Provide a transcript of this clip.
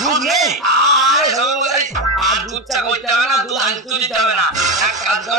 দুধ নেই, আর দুধ চা করতে হবে না, দুধ আনতে দিতে হবে না।